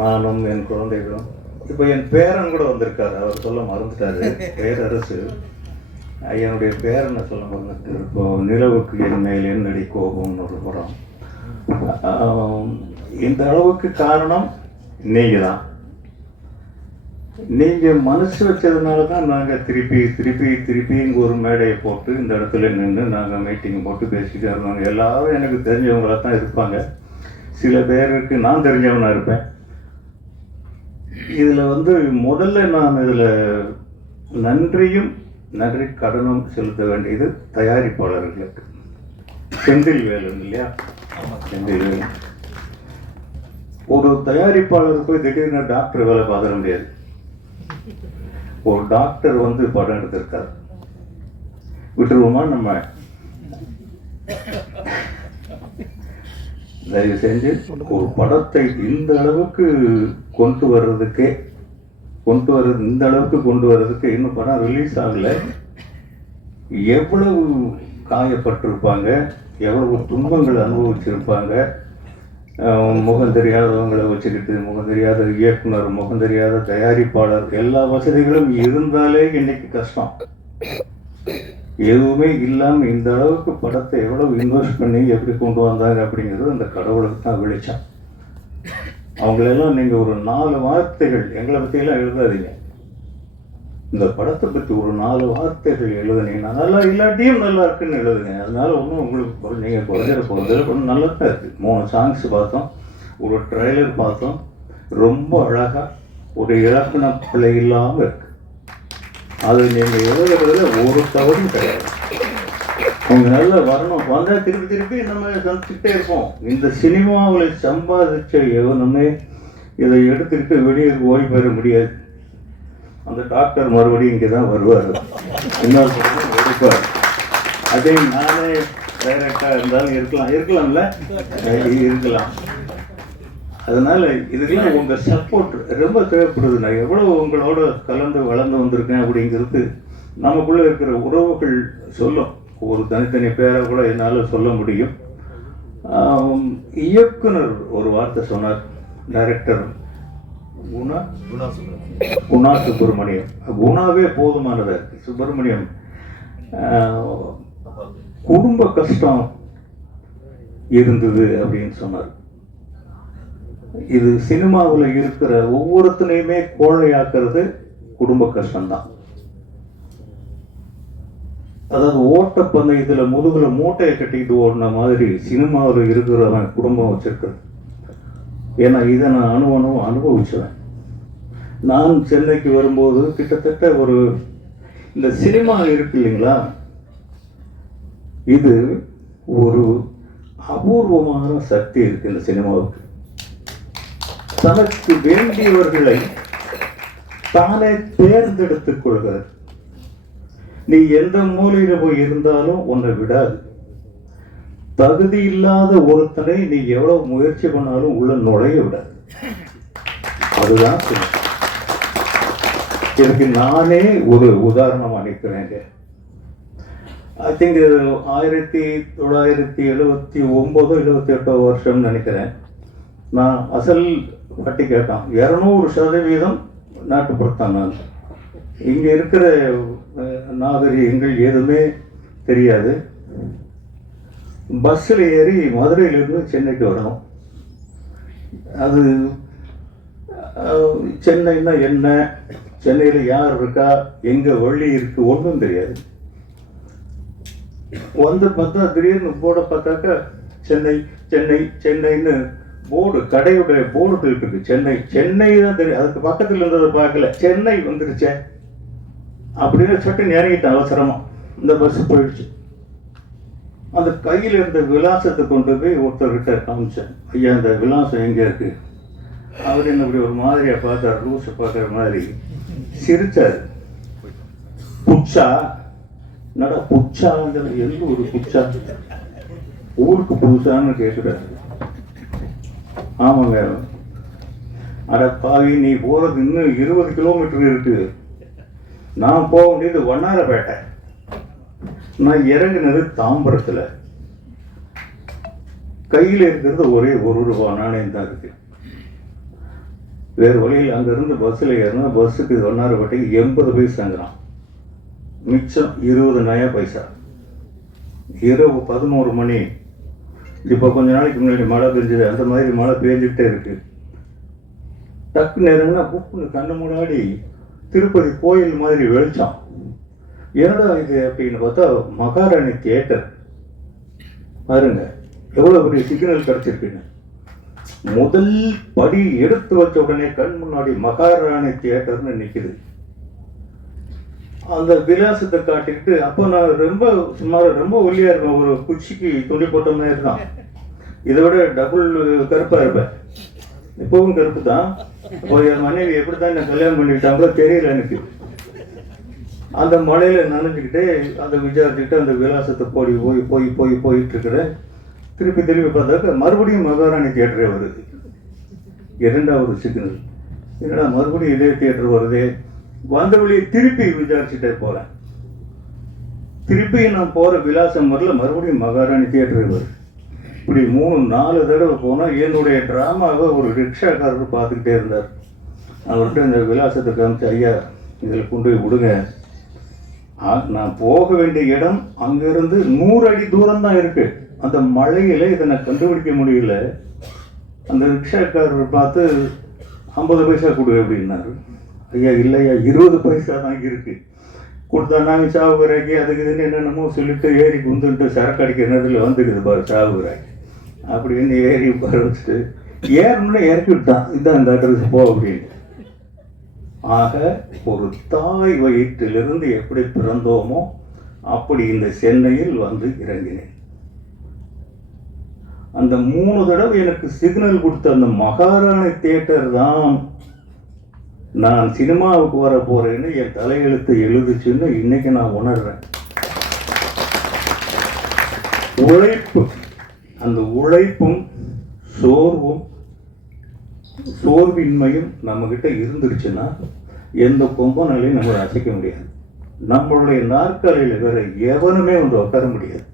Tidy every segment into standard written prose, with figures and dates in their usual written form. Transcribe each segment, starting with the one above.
நானும் என் குழந்தைகளும். இப்போ என் பேரன் கூட வந்திருக்காரு, அவர் சொல்ல மறந்துட்டாரு, பேரரசு. என்னுடைய பேரனை சொல்ல மறந்துட்டு. இப்போ நிலவுக்கு என் மேல் என்னடி கோபம்னு ஒரு படம். இந்த அளவுக்கு காரணம் நீங்கள் தான். நீங்கள் மனசு வச்சதுனால தான் நாங்கள் திருப்பி திருப்பி திருப்பி இங்கே ஒரு மேடையை போட்டு இந்த இடத்துல நின்று நாங்கள் மீட்டிங் போட்டு பேசிட்டு இருந்தோங்க. எல்லாரும் எனக்கு தெரிஞ்சவங்களாக தான் இருப்பாங்க. சில பேருக்கு நான் தெரிஞ்சவனாக இருப்பேன். இதில் முதல்ல நான் இதில் நன்றி கடனும் செலுத்த வேண்டியது தயாரிப்பாளர்களுக்கு. செந்தில் வேலன் இல்லையா, செந்தில் வேலன். ஒரு தயாரிப்பாளர் போய் திடீர்னு டாக்டர் வேலை பார்க்க முடியாது. ஒரு டாக்டர் படம் எடுத்திருக்காரு, விட்டுருவோமா நம்ம? தயவு செஞ்சு ஒரு படத்தை இந்த அளவுக்கு கொண்டு வர்றதுக்கு இன்னும் படம் ரிலீஸ் ஆகல. எவ்வளவு காயப்பட்டிருப்பாங்க, எவ்வளவு துன்பங்கள் அனுபவிச்சிருப்பாங்க. முகம் தெரியாதவங்களை வச்சுக்கிட்டு, முகம் தெரியாத இயக்குனர், முகம் தெரியாத தயாரிப்பாளர், எல்லா வசதிகளும் இருந்தாலே இன்னைக்கு கஷ்டம். எதுவுமே இல்லாமல் இந்த அளவுக்கு படத்தை எவ்வளவு இன்வெஸ்ட் பண்ணி எப்படி கொண்டு வந்தாங்க அப்படிங்கிறது அந்த கடவுளுக்கு தான் வெளிச்சம். அவங்களெல்லாம் நீங்கள் ஒரு 4 வார்த்தைகள் எங்களை பற்றியெல்லாம் எழுதாதீங்க. இந்த படத்தை பற்றி ஒரு 4 வார்த்தைகள் எழுதுனீங்கன்னா நல்லா, இல்லாட்டியும் நல்லா இருக்குன்னு எழுதுங்க. அதனால ஒன்றும் உங்களுக்கு நீங்கள் குறைஞ்சிட போகிறது கொஞ்சம் நல்லா தான் இருக்குது. 3 சாங்ஸ் பார்த்தோம், ஒரு ட்ரெய்லர் பார்த்தோம். ரொம்ப அழகாக ஒரு இலக்கண பிழை இல்லாமல் இருக்கு. அது நீங்கள் எழுதுறதுல ஒரு தவறும் கிடையாது. அவங்க நல்லா வரணும், வந்தால் திருப்பி நம்ம சந்திச்சுட்டே இருப்போம். இந்த சினிமாவில் சம்பாதிச்ச எவனுமே இதை எடுத்துக்கிட்டு வெளியே ஓய்வு பெற முடியாது. அந்த டாக்டர் மறுபடியும் இங்கே தான் வருவார், இன்னொரு படம் எடுப்பார். அதே நானே டைரக்டாக இருந்தாலும் இருக்கலாம்ல, இருக்கலாம். அதனால் இதுக்கெல்லாம் உங்கள் சப்போர்ட் ரொம்ப தேவைப்படுது. நான் எவ்வளோ உங்களோட கலந்து வளர்ந்து வந்திருக்கேன் அப்படிங்கிறது நமக்குள்ளே இருக்கிற உறவுகள் சொல்லும். ஒரு தனித்தனி பேரை கூட என்னால் சொல்ல முடியும். இயக்குனர் ஒரு வார்த்தை சொன்னார், டைரக்டர் குணா சுப்பிரமணியம். குணாவே போதுமானதாக இருக்கு. சுப்பிரமணியம் குடும்ப கஷ்டம் இருந்தது அப்படின்னு சொன்னார். இது சினிமாவில் இருக்கிற ஒவ்வொருத்தனையுமே கோழையாக்குறது குடும்ப கஷ்டம்தான். அதாவது ஓட்டப்பந்தயத்தில் முதுகுல மூட்டையை கட்டிக்கிட்டு ஓடின மாதிரி சினிமாவில் இருக்கிறவன் குடும்பம் வச்சிருக்கிறது. ஏன்னா இதை நான் அனுபவிச்சுவேன். நான் சென்னைக்கு வரும்போது கிட்டத்தட்ட இந்த சினிமா இருக்கு இல்லைங்களா, இது ஒரு அபூர்வமான சக்தி இருக்கு இந்த சினிமாவுக்கு. தனக்கு வேண்டியவர்களை தானே தேர்ந்தெடுத்துக் கொள்கிறது. நீ எந்த மூலையில போய் இருந்தாலும் உன்னை விடாது. தகுதி இல்லாத ஒருத்தனை நீ எவ்வளவு முயற்சி பண்ணாலும் உள்ள நுழைய விடாது. அதுதான் இதுக்கு நானே ஒரு உதாரணம் அளிக்கிறேங்க. ஐ திங்க் 1979 78 வருஷம் நினைக்கிறேன். நான் அசல் பட்டி கேட்டான் 200% நாட்டுப்புறத்தான். நான் இங்கே இருக்கிற நாகரிகங்கள் எதுவுமே தெரியாது. பஸ்ஸில் ஏறி மதுரையிலிருந்து சென்னைக்கு வரணும். அது சென்னைன்னா என்ன, சென்னையில் யார் இருக்கா, எங்கே வழி இருக்கு, ஒன்றும் தெரியாது. பார்த்தா திடீர்னு போர்டை பார்த்தாக்கா சென்னை சென்னை சென்னைன்னு போர்டு, கடையுடைய போர்டு இருக்கு. சென்னை தான் தெரியும். அதுக்கு பக்கத்தில் இருந்ததை பார்க்கல, சென்னை வந்துருச்சே அப்படின்னு சொல்லிட்டு இறங்கிட்டேன் அவசரமா. இந்த பஸ் போயிடுச்சு. அந்த கையில் இருந்த விலாசத்தை கொண்டு போய் ஒருத்தர்கிட்ட காமிச்சேன். ஐயா இந்த விலாசம் எங்கே இருக்கு? அவர் என்ன இப்படி ஒரு மாதிரியா பார்த்தார், லூஸை பார்க்குற மாதிரி சிரிச்சார். புட்சா என்னடா புட்சாங்கிறது, எந்த ஒரு புட்சா, ஊருக்கு புதுசான்னு கேட்குறாரு. ஆமாங்க. அட பாவி, நீ போகிறது இன்னும் 20 கிலோமீட்டர் இருக்கு. நான் போக வேண்டியது வண்ணாரப்பேட்டை. நான் இறங்கினது தாம்பரத்தில். கையில் இருக்கிறது ஒரே 1 ரூபா நாணயம் தான் இருக்கு. வேறு வழியில் அங்கேருந்து பஸ்ஸில் ஏறினா பஸ்ஸுக்கு வண்ணாரப்பேட்டைக்கு 80 பைசாங்கிறான், மிச்சம் 20 நயா பைசா. இரவு 11 மணி. இப்போ கொஞ்ச நாளைக்கு முன்னாடி மழை பெஞ்சது, அந்த மாதிரி மழை பெஞ்சிக்கிட்டே இருக்கு. டக்கு நேரம்னா புப்புன்னு கண்ணு முன்னாடி திருப்பதி கோயில் மாதிரி வெளிச்சம். என்னடா இது அப்படின்னு பார்த்தா மகாராணி தியேட்டர். பாருங்க எவ்வளோ பெரிய சிக்னல் கிடச்சிருக்குன்னு. முதல் படி எடுத்து வச்ச உடனே கண் முன்னாடி மகாராணி தியேட்டர்னு நிற்குது. அந்த விலாசத்தை காட்டிக்கிட்டு, அப்போ நான் ரொம்ப ஒல்லியா இருப்பேன், ஒரு குச்சிக்கு துணி போட்ட மாதிரி தான், இதை விட டபுள் கருப்பா இருப்பேன். இப்பவும் கருப்பு தான். இப்போ என் மனைவி எப்படித்தான் என்ன கல்யாணம் பண்ணிக்கிட்டாங்களோ தெரியல எனக்கு. அந்த மலையில நனைஞ்சுக்கிட்டே அந்த விசாரிச்சுக்கிட்டு அந்த விலாசத்தை போயிட்டு இருக்கிறேன். திருப்பி பார்த்தாக்க மறுபடியும் மகாராணி தியேட்டரே வருது. 2வது சிக்னல். என்னடா மறுபடியும் இதே தியேட்டர் வருதே. வந்த வழியை திருப்பி விசாரிச்சுட்டே போறேன். திருப்பி நான் போற விலாசம் வரல, மறுபடியும் மகாராணி தியேட்டர் வருது. இப்படி 3-4 தடவை போனால் என்னுடைய டிராமாவை ஒரு ரிக்ஷாக்காரர் பார்த்துக்கிட்டே இருந்தார். அவர்கிட்ட இந்த விலாசத்தை காமிச்சு, ஐயா இதில் கொண்டு போய் விடுங்க, நான் போக வேண்டிய இடம் அங்கிருந்து 100 அடி தூரம் தான் இருக்கு, அந்த மழையில இதை நான் கண்டுபிடிக்க முடியல. அந்த ரிக்ஷாக்காரர் பார்த்து 50 பைசா கொடு அப்படின்னாரு. ஐயா இல்லையா 20 பைசா தான் இருக்கு கொடுத்தா, நாங்கள் சாவுகிறாக்கி அதுக்கு இதுன்னு என்னென்னமோ சொல்லிட்டு ஏறி குந்துட்டு சரக்கு அடிக்கிற நேரத்தில் வந்துக்குது பாரு சாவுகிறாக்கி அப்படின்னு ஏறி உட்கார வச்சுட்டு ஏறணும்னா இறக்கி விட்டான், இதான் இந்த அட்ரஸ் போ அப்படின்னு. ஆக ஒரு தாய் வயிற்றிலிருந்து எப்படி பிறந்தோமோ அப்படி இந்த சென்னையில் வந்து இறங்கினேன். அந்த 3 தடவை எனக்கு சிக்னல் கொடுத்த அந்த மகாராணி தியேட்டர் தான் நான் சினிமாவுக்கு வர போறேன்னு என் தலையெழுத்து எழுதுச்சுன்னு இன்னைக்கு நான் உணர்றேன். உழைப்பு, அந்த உழைப்பும் சோர்வின்மையும் நம்ம கிட்ட இருந்துருச்சுன்னா எந்த கொம்பனாலையும் நம்மளை அசைக்க முடியாது. நம்மளுடைய நாற்காலியில் வேற எவனுமே வந்து உட்கார முடியாது.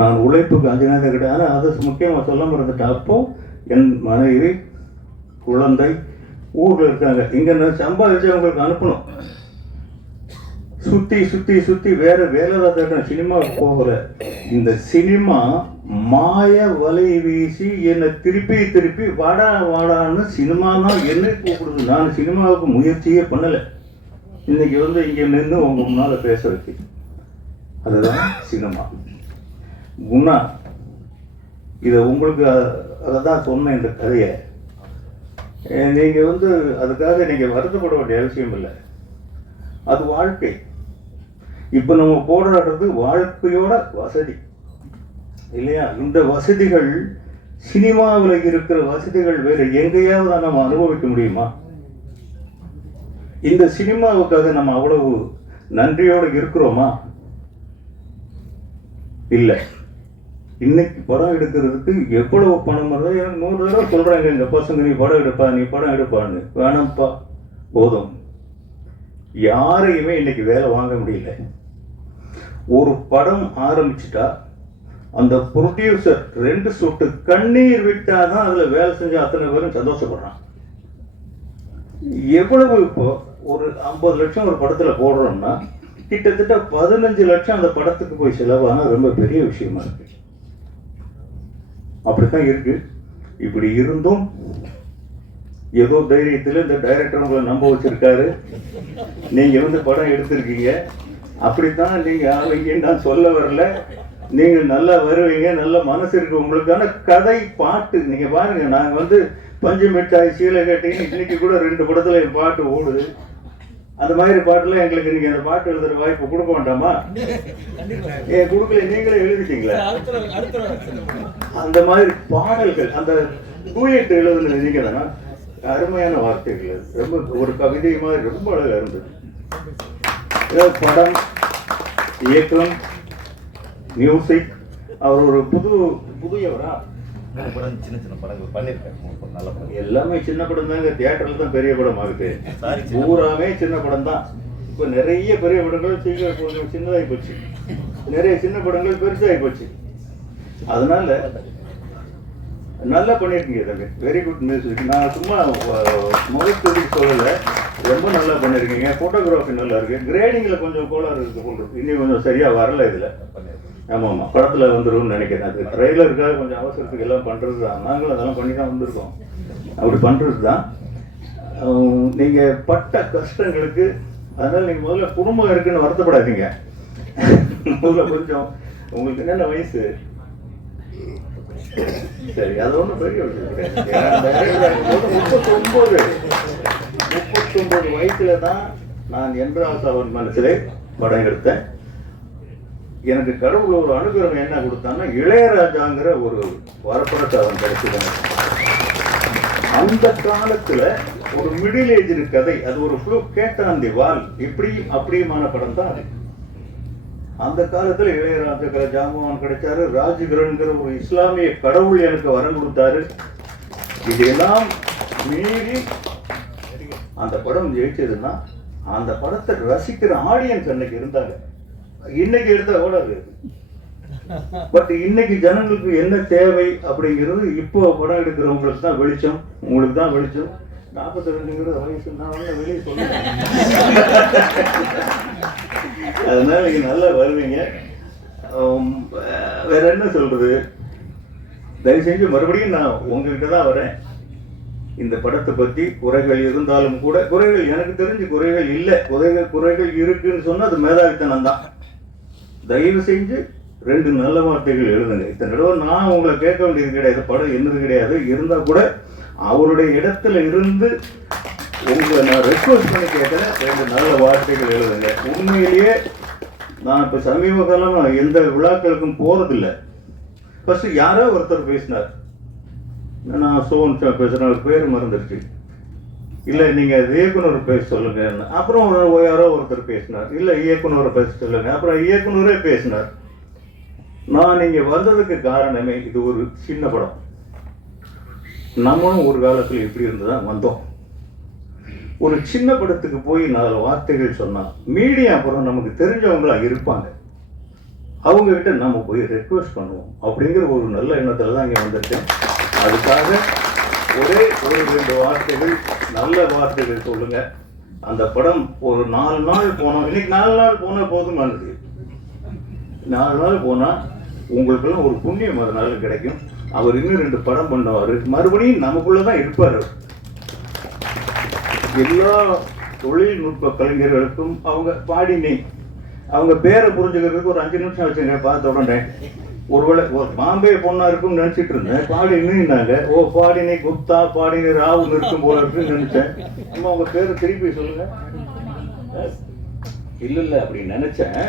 நான் உழைப்புக்கு 5 நேரம் கிடையாது. ஆனால் அதை முக்கியமாக சொல்ல மறந்துட்டேன். அப்போ என் மனைவி குழந்தை ஊரில் இருக்காங்க. இங்கே நான் சம்பாதிச்சு அவங்களுக்கு அனுப்பணும். சுற்றி வேற வேலை தான் தேடணும். சினிமாவுக்கு போகல. இந்த சினிமா மாய வலை வீசி என்னை திருப்பி வாடான்னு சினிமா தான் என்னை கூப்பிடுது. நான் சினிமாவுக்கு முயற்சியே பண்ணலை. இன்னைக்கு வந்து இங்கே நின்று உங்க முன்னால பேச வச்சு, அதுதான் சினிமா. குணா இதை உங்களுக்கு அதை தான் சொன்ன இந்த கதையை. நீங்கள் வந்து அதுக்காக நீங்கள் வருத்தப்பட வேண்டிய அவசியம் இல்லை. அது வாழ்க்கை. இப்போ நம்ம போராடுறது வாழ்க்கையோட வசதி இல்லையா? இந்த வசதிகள் சினிமாவில் இருக்கிற வசதிகள் வேற எங்கேயாவது நம்ம அனுபவிக்க முடியுமா? இந்த சினிமாவுக்காக நம்ம அவ்வளவு நன்றியோடு இருக்கிறோமா? இல்லை. இன்னைக்கு படம் எடுக்கிறதுக்கு எவ்வளவு பணம் வருதோ, எனக்கு 100 தடவை சொல்றாங்க எங்க பசங்க, நீ படம் எடுப்பான்னு. வேணாம்ப்பா, போதும். யாரையுமே இன்னைக்கு வேலை வாங்க முடியல. ஒரு படம் ஆரம்பிச்சுட்டா அந்த ப்ரொடியூசர் 2 சொட்டு கண்ணீர் விட்டாதான் அதுல வேலை செஞ்ச அத்தனை பேரும் சந்தோஷப்படுறான். எவ்வளவு இப்போ ஒரு 50 லட்சம் ஒரு படத்துல போடுறோம்னா கிட்டத்தட்ட 15 லட்சம் அந்த படத்துக்கு போய் செலவானா ரொம்ப பெரிய விஷயமா இருக்கு. அப்படித்தான் இருக்கு. இப்படி இருந்தும் ஏதோ தைரியத்தில் இந்த டைரக்டர் உங்களை நம்ப வச்சிருக்காரு. நீங்க வந்து படம் எடுத்திருக்கீங்க. அப்படித்தான் நீங்க ஆவீங்கன்னு நான் சொல்ல வரல. நீங்க நல்லா வருவீங்க, நல்ல மனசு இருக்கு உங்களுக்கான கதை பாட்டு. நீங்க பாருங்க, நாங்க வந்து பஞ்சு மிட்டாய் சீலை கட்டின்னு இன்னைக்கு கூட 2 படத்துல என் பாட்டு ஓடுது. அந்த மாதிரி பாட்டுலாம் எங்களுக்கு நீங்க அந்த பாட்டு எழுதுற வாய்ப்பு கொடுக்க வேண்டாமா? கொடுக்கல, நீங்களே எழுதிட்டீங்களா? அந்த மாதிரி பாடல்கள், அந்த டூயட் எழுதுனது நீங்க தானா? அருமையான வார்த்தைகள், ரொம்ப ஒரு கவிதை மாதிரி ரொம்ப அழகா இருந்தது. படம், இயக்கம், மியூசிக், அவர் ஒரு புதியவரா? சின்ன சின்ன படங்கள் பண்ணிருக்காரு. நல்ல படம் எல்லாமே சின்ன படம் தாங்க. தியேட்டர்ல தான் பெரிய படம் ஆகுது. பூராமே சின்ன படம் தான். இப்போ நிறைய பெரிய படங்கள் சின்னதாகி போச்சு, நிறைய சின்ன படங்கள் பெருசாகி போச்சு. அதனால நல்லா பண்ணியிருக்கீங்க தம்பி, வெரி குட் மியூசிக். நான் சும்மா முகத்துக்கு சொல்லலை, ரொம்ப நல்லா பண்ணியிருக்கீங்க. ஃபோட்டோகிராஃபி நல்லா இருக்குது. கிரேடிங்கில் கொஞ்சம் கோளாறு இருக்குது போல் இருக்கு, இன்னும் கொஞ்சம் சரியாக வரல இதில். ஆமாம் ஆமாம், படத்தில் வந்துடும்னு நினைக்கிறேன். அது ட்ரெய்லருக்காக கொஞ்சம் அவசரத்துக்கு எல்லாம் பண்ணுறது தான், நாங்களும் அதெல்லாம் பண்ணி தான் வந்திருக்கோம். அப்படி பண்ணுறது தான். நீங்கள் பட்ட கஷ்டங்களுக்கு, அதனால் நீங்கள் முதல்ல குடும்பம் இருக்குன்னு வருத்தப்படாதீங்க. முதல்ல கொஞ்சம் உங்களுக்கு என்னென்ன வயசு? சரி, அது ஒன்றும் பெரிய விஷயம் கிடையாது. 39 வயசுல தான் நான் என்றாவது அவன் மனசிலே படம் எடுத்தேன். எனக்கு கடவுள் ஒரு அனுகிரகம் என்ன கொடுத்தான்னா, இளையராஜாங்கிற ஒரு வரப்படத்தை அவன் கிடைச்சிட்டாங்க. அந்த காலத்துல ஒரு மிடில் ஏஜ் கதை, அது ஒரு ஃப்ளூக் கேட்டான் தி வால், இப்படியும் அப்படியுமான படம் தான் அது. அந்த காலத்துல இளையராஜா ஜாம்பவான் கிடைச்சாரு, ராஜ்கிரன்கிற ஒரு இஸ்லாமிய கடவுள் எனக்கு வரம் கொடுத்தாரு. இதெல்லாம் மீறி அந்த படம் ஜெயிச்சதுன்னா, அந்த படத்தை ரசிக்கிற ஆடியன்ஸ் அன்னைக்கு இருந்தாங்க. இன்னைக்கு எடுத்தா கூட அது, பட் இன்னைக்கு ஜனங்களுக்கு என்ன தேவை அப்படிங்கிறது இப்போ படம் எடுக்கிறவங்களுக்கு தான் வெளிச்சம், உங்களுக்கு தான் வெளிச்சம். 42 வயசு, நான் வந்து வெளியே சொல்லுவேன். அதனால நீங்க நல்லா வருவீங்க. வேற என்ன சொல்றது, தயவு செஞ்சு மறுபடியும் நான் உங்ககிட்ட தான் வரேன். இந்த படத்தை பற்றி குறைகள் இருந்தாலும் கூட, குறைகள் எனக்கு தெரிஞ்சு குறைகள் இல்லை, குறைகள் இருக்குன்னு சொன்னா அது மேதாவித்தனம் தான். தயவு செஞ்சு 2 நல்ல வார்த்தைகள் எழுதுங்க. இத்தனை தடவை நான் உங்களை கேட்க வேண்டியது கிடையாது, படம் என்னது கிடையாது. இருந்தா கூட அவருடைய இடத்துல இருந்து உங்களை நான் ரெக்வஸ்ட் பண்ணி கேட்கிறேன், 2 நல்ல வார்த்தைகள் எழுதுங்க. உண்மையிலேயே நான் இப்போ சமீப காலம் எந்த விழாக்களுக்கும் போறதில்லை. ஃபர்ஸ்ட் யாரோ ஒருத்தர் பேசினார், நான் சோன் பேசுகிறேன், பேர் மறந்துருச்சு, இல்லை நீங்கள் இயக்குனர் பேச சொல்லுங்க. அப்புறம் யாரோ ஒருத்தர் பேசினார், இல்லை இயக்குனரை பேச சொல்லுங்க. அப்புறம் இயக்குனரே பேசினார். நான் இங்கே வந்ததுக்கு காரணமே, இது ஒரு சின்ன படம். நம்மளும் ஒரு காலத்தில் இப்படி இருந்து தான் வந்தோம். ஒரு சின்ன படத்துக்கு போய் 4 வார்த்தைகள் சொன்னால் மீடியா அப்புறம் நமக்கு தெரிஞ்சவங்களா இருப்பாங்க, அவங்ககிட்ட நம்ம போய் ரெக்வஸ்ட் பண்ணுவோம் அப்படிங்கிற ஒரு நல்ல எண்ணத்தில் தான் இங்கே வந்திருக்கேன். அதுக்காக ஒரே ஒரு 2 வார்த்தைகள், நல்ல வார்த்தைகள் சொல்லுங்க. அந்த படம் ஒரு 4 நாள் போனோம், இன்னைக்கு 4 நாள் போனால் போதுமானது. 4 நாள் போனால் உங்களுக்கெல்லாம் ஒரு புண்ணியம் அதனால கிடைக்கும். அவர் இன்னும் 2 படம் பண்ணுவார், மறுபடியும் நமக்குள்ளதான் இருப்பார். எல்லா தொழில்நுட்ப கலைஞர்களுக்கும் அவங்க பாடினி, அவங்க பேரை புரிஞ்சுக்கிறதுக்கு ஒரு 5 நிமிஷம் வச்சுங்க. பார்த்த உடனே ஒருவேளை ஒரு பாம்பே பொண்ணா இருக்கும்னு நினைச்சிட்டு இருந்தேன், பாடினின்னாங்க. ஓ, பாடினி குப்தா, பாடினி ராவுன்னு இருக்கும் போல இருக்குன்னு நினைச்சேன். அம்மா உங்க பேரை திருப்பி சொல்லுங்க. இல்ல அப்படின்னு நினைச்சேன்.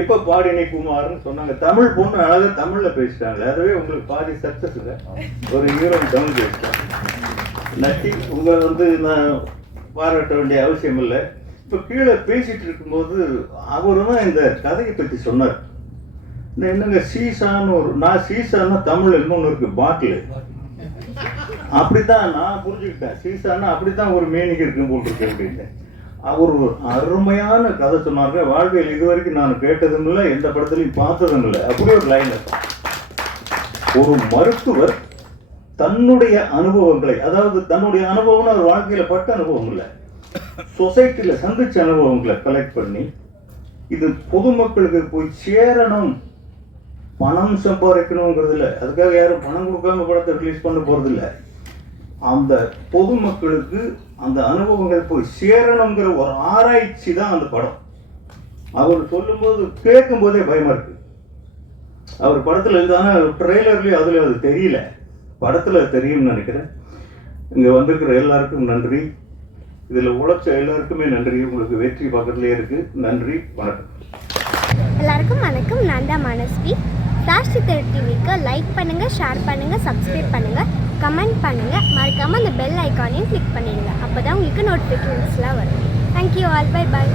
இப்ப பாடினி குமார்னு சொன்னாங்க. தமிழ் பொண்ணு அழகா தமிழ்ல பேசிட்டாங்க, அதுவே உங்களுக்கு பாதி சக்சஸ் இல்லை. ஒரு ஹீரோயின் தமிழ் பேசிட்டாங்க. நட்டி உங்களை வந்து நான் பாராட்ட வேண்டிய அவசியம் இல்லை. இப்ப கீழே பேசிட்டு இருக்கும்போது அவரு தான் இந்த கதையை பற்றி சொன்னார். என்னங்க சீசான்னு ஒரு, நான் சீசான்னா தமிழ் இன்னொன்று இருக்கு, பாட்டில். அப்படித்தான் நான் புரிஞ்சுக்கிட்டேன். சீசான்னா அப்படித்தான் ஒரு மீனிங் இருக்கு போட்டிருக்கு அப்படின்னு. அவர் ஒரு அருமையான கதை சொன்னாங்க. வாழ்க்கையில் இதுவரைக்கும் நான் கேட்டதும் இல்லை, எந்த படத்துலையும் பார்த்ததும் இல்லை. அப்படியே ஒரு லைன், ஒரு மருத்துவர் தன்னுடைய அனுபவங்களை, அதாவது தன்னுடைய அனுபவம்னு ஒரு வாழ்க்கையில பட்ட அனுபவம் இல்லை, சொசைட்டில சந்திச்ச அனுபவங்களை கலெக்ட் பண்ணி இது பொதுமக்களுக்கு போய் சேரணும். பணம் சம்பாதிக்கணுங்கிறது இல்லை, அதுக்காக யாரும் பணம் கொடுக்காம படத்தை ரிலீஸ் பண்ண போறது இல்லை. அந்த பொதுமக்களுக்கு அந்த அனுபவங்கள் போய் சேரணுங்கிற ஒரு ஆராய்ச்சி தான் அந்த படம். அவர் சொல்லும்போது கேட்கும் போதே பயமா இருக்கு. அவர் படத்துல இருந்தானா ட்ரெய்லர்லயும் அதுல அது தெரியல, படத்துல தெரியும்னு நினைக்கிறேன். இங்க வந்திருக்கிற எல்லாருக்கும் நன்றி, இதுல உழைச்ச எல்லாருக்குமே நன்றி. உங்களுக்கு வெற்றி பக்கத்துலயே இருக்கு. நன்றி, வணக்கம். எல்லாருக்கும் வணக்கம். நான் தான் மனஸ்வி. ஃப்ளாஷ் டிவிக்கு லைக் பண்ணுங்க, ஷேர் பண்ணுங்க, சப்ஸ்கிரைப் பண்ணுங்க, கமெண்ட் பண்ணுங்க, மறக்காம அந்த பெல் ஐக்கானையும் கிளிக் பண்ணிடுங்க. அப்பதான் உங்களுக்கு நோட்டிஃபிகேஷன்ஸ்லாம் வரும். Thank you all, bye bye.